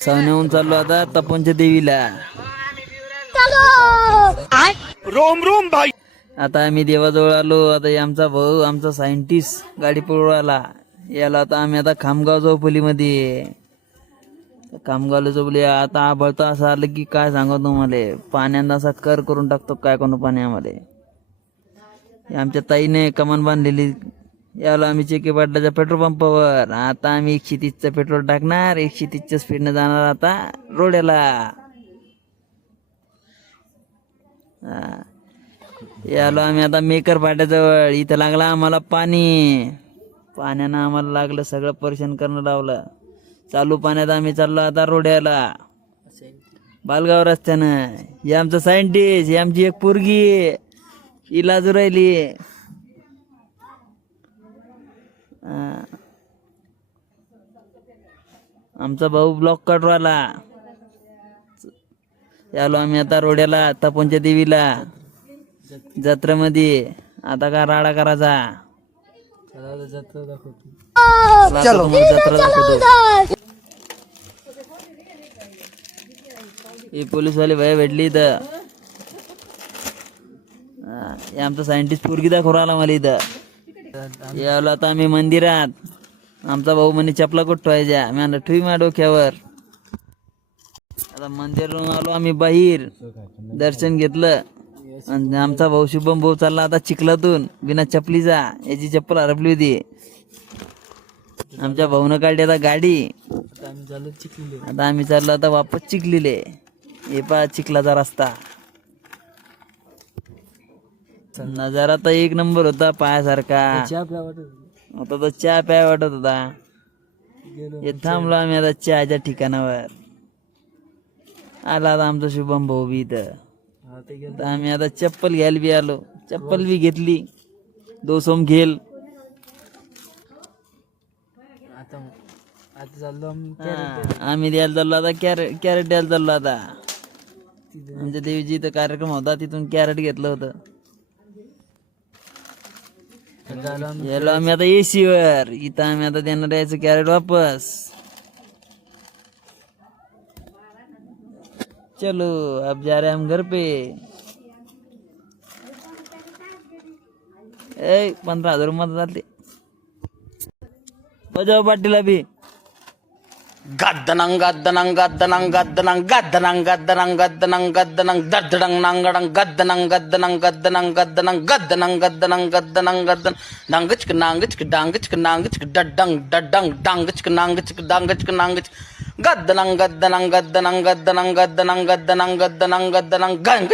सवनेहून चाललो आता तपोनच्या देवीला. रोम रोम भाई. आता आम्ही देवाजवळ आलो. आता हे आमचा भाऊ, आमचा सायंटिस्ट गाडी पळवायला याला. आता आम्ही आता खामगाव चौफुलीमध्ये, खामगावला चौफुली. आता आबळता असं आलं की काय सांगतो तुम्हाला, पाण्यानं असा कर करून टाकतो काय कोण पाण्यामध्ये. आमच्या ताईने कमान बांधलेली. याला आम्ही चेके पाटलाच्या पेट्रोल पंपावर. आता आम्ही 130चं पेट्रोल टाकणार, 130च्या स्पीडनं जाणार आता रोड्याला. यालो आम्ही आता मेकर फाट्याजवळ. इथं लागला आम्हाला पाणी. पाण्यानं आम्हाला लागलं सगळं परेशान करणं लावलं. चालू पाण्यात आम्ही चाललो आता रोड्याला बालगाव रस्त्यानं. हे आमचं सायंटिस्ट, हे आमची एक पोरगी इलाज राहिली. आमचा भाऊ ब्लॉक काढवाला. यालो आम्ही आता रोड्याला तपोनच्या देवीला जत्रेमध्ये. आता का राडा करायचा, जत्रा दाखवतो. हे पोलीसवाले भय भेटली इथं. हे आमचा सायंटिस्ट पोरगी दाखवून आला मला इथं. यावला आता आम्ही मंदिरात. आमचा भाऊ म्हणे चपला कुठं ठेवायच्या. मी म्हणलं ठेवी माझ्या डोक्यावर. आता मंदिरावरून आलो आम्ही बाहेर, दर्शन घेतलं. आणि आमचा भाऊ शुभम भाऊ चालला आता चिखलातून बिना चपलीचा. याची चप्पल हरपली होती. आमच्या भाऊनं काढली आता गाडी. आता आम्ही चाललो आता वापस चिखलीले. हे पहा चिखलाचा रस्ता. नजारा तर एक नंबर होता पायासारखा. आता तर चहा प्याय वाटत होता. हे थांबलो आम्ही आता चहाच्या ठिकाणावर. आला आता आमचा शुभम भाऊ बी इथं. तर आम्ही आता चप्पल घ्यायला बी आलो. चप्पल बी घेतली. 2 सोम घेल. आम्ही द्यायला चाललो आता कॅरेट द्यायला चाललो आता. आमच्या देवीची इथं कार्यक्रम होता, तिथून कॅरेट घेतलं होतं. यायला आम्ही आता एसी वर. इथं आम्ही आता देणार यायचं कॅरेट वापस. चलो अब जा रहे हम घर पे. 15,000 रुपये जाते. बजाव पाटील अभी. गद्दनं गद्दनं गद्दनं गद्दनं गद्दनं गद्दनं गद्दनं गद्दनं दडदडं नांगडं गद्दनं गद्दनं गद्दनं गद्दनं गद्दनं गद्दनं गद्दनं गद्दन नांगचक नांगचक डांगचक नांगचक डडंग डडंग डांगचक नांगचक डांगचक नांगचक गद्दनं गद्दनं गद्दनं गद्दनं गद्दनं गद्दनं गद्दनं गद्दनं गंग